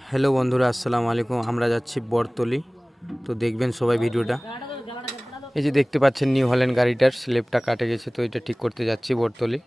हेलो बंधुरा अस्सलामु आलैकुम। আমরা যাচ্ছি বরতলি, তো দেখবেন সবাই ভিডিওটা। এই যে দেখতে পাচ্ছেন নিউ হল্যান্ড গাড়িটার স্ল্যাবটা কাটে গেছে, তো এটা ঠিক করতে যাচ্ছি বরতলি।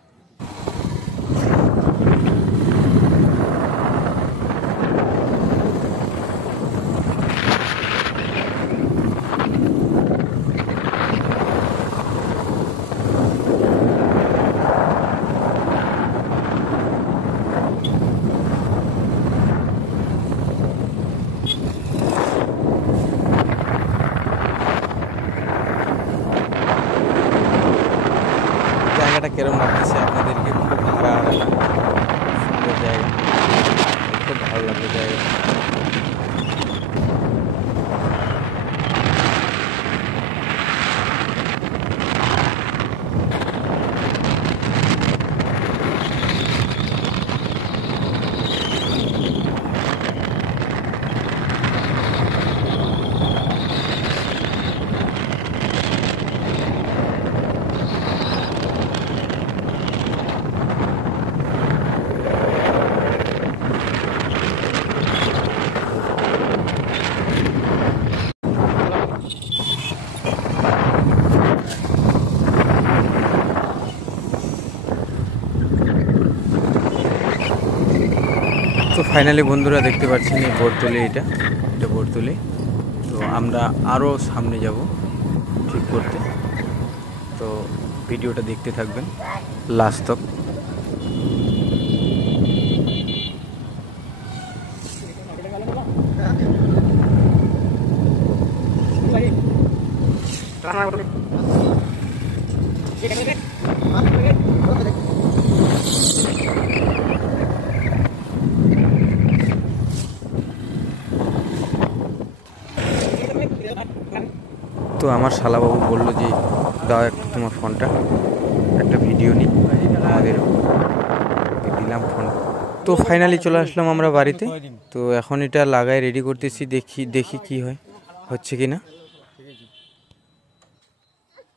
জায়গাটা কেরম লাগতেছে আপনাদেরকে? খুব ভাড়া সুন্দর জায়গা, খুব ভালো লাগবে জায়গা। তো ফাইনালি বন্ধুরা দেখতে পাচ্ছেন এই বরতলি, এটা বরতলি। তো আমরা আরও সামনে যাব ঠিক করতে, তো ভিডিওটা দেখতে থাকবেন লাস্ট তক। তো আমার শালাবাবু বললো যে দাও একটু তোমার ফোনটা, একটা ভিডিও নিই আমাদের, দিলাম ফোন। তো ফাইনালি চলে আসলাম আমরা বাড়িতে। তো এখন এটা লাগাই রেডি করতেছি, দেখি কি হয়, হচ্ছে কি না।